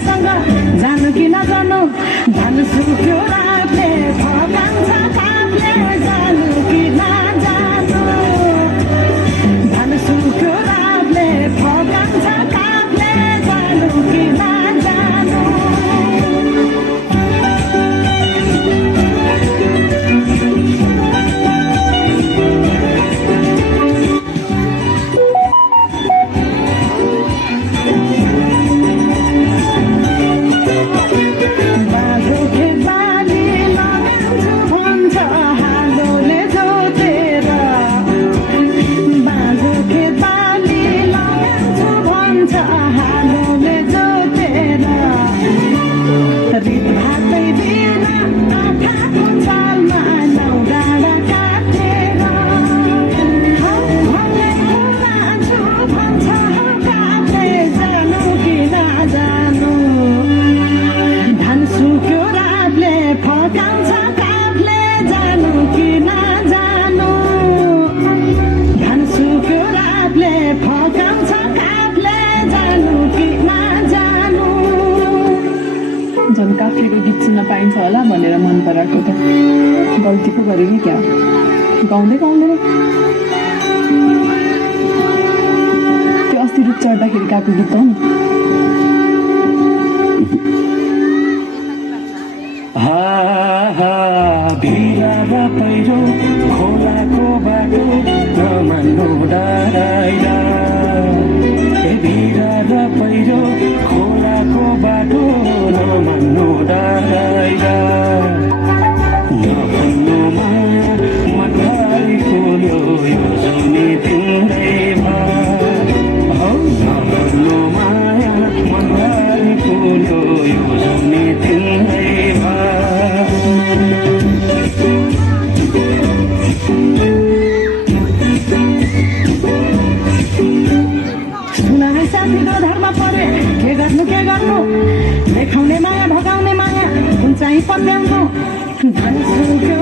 मायासँग जानु कि नजानु धन सुक्यो रातले फकान्छ कामले जानु कि नजानु धन सुक्यो रातले फकान्छ कामले जानु कि नजानु झन् काफ्लेको गीत सुन्न पाइन्छ होला भनेर मन पराएको त गल्ती पो गरेँ कि क्या गाउँदै गाउँदैन त्यो अस्ति रुख चढ्दाखेरि गएको गीत हो नि भिरा पहिरो खोलाको बाटो नमान्नु डाँडा भिरा पहिरो खोलाको बाटो नमान्नु डाँडा नभन्नुमा मनलाई खोल्यो यो जुनी तिम्रै नभन्नु माया मनलाई खोल्यो यो जुनी तिम्रै साथीको धर्म परे के गर्नु देखाउने माया भगाउने माया कुन चाहिँ पत्याउनु धन सुक्यो